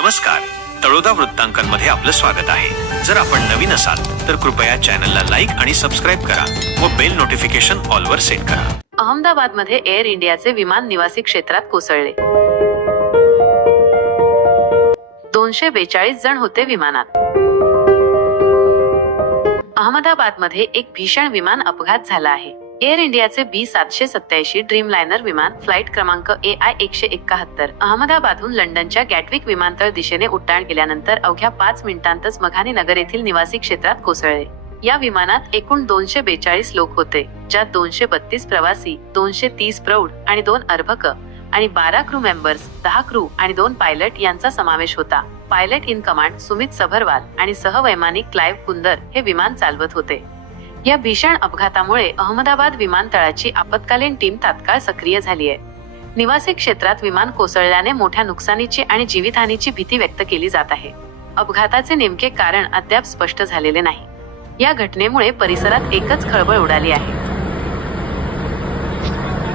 नमस्कार. तळोदा वृत्तांकनमध्ये आपलं स्वागत आहे. जर आपण नवीन असाल तर कृपया चॅनलला लाईक आणि सबस्क्राईब करा व बेल नोटिफिकेशन ऑलवर सेट करा. अहमदाबादमध्ये एअर इंडियाचे विमान निवासी क्षेत्रात कोसळले. दोनशे बेचाळीस जण होते विमानात. अहमदाबादमध्ये एक भीषण विमान अपघात झाला आहे. एअर इंडियाचे बी सातशे सत्याऐंशी ड्रीमलायनर विमान फ्लाईट क्रमांक ए आय एकशे एकाहत्तर अहमदाबादहून लंडनच्या गॅटविक विमानतळ दिशेने उड्डाण केल्यानंतर अवघ्या पाच मिनिटांतच मघानी नगर येथील निवासी क्षेत्रात कोसळले. या विमानात एकूण दोनशे बेचाळीस लोक होते ज्यात दोनशे बत्तीस प्रवासी दोनशे तीस प्रौढ आणि दोन अर्भक आणि बारा क्रू मेंबर्स दहा क्रू आणि दोन पायलट यांचा समावेश होता. Pilot in command Sumit Sabharwal आणि सहवैमानिक क्लाइव्ह कुंदर हे विमान चालवत होते. या भीषण अपघातामुळे अहमदाबाद विमानतळाची आपत्कालीन टीम तात्काळ सक्रिय झाली आहे निवासी क्षेत्रात विमान कोसळल्याने मोठ्या नुकसानीची आणि जीवितहानीची भीती व्यक्त केली जात आहे. अपघाताचे नेमके कारण अद्याप स्पष्ट झालेले नाही. या घटनेमुळे परिसरात एकच खळबळ उडाली आहे.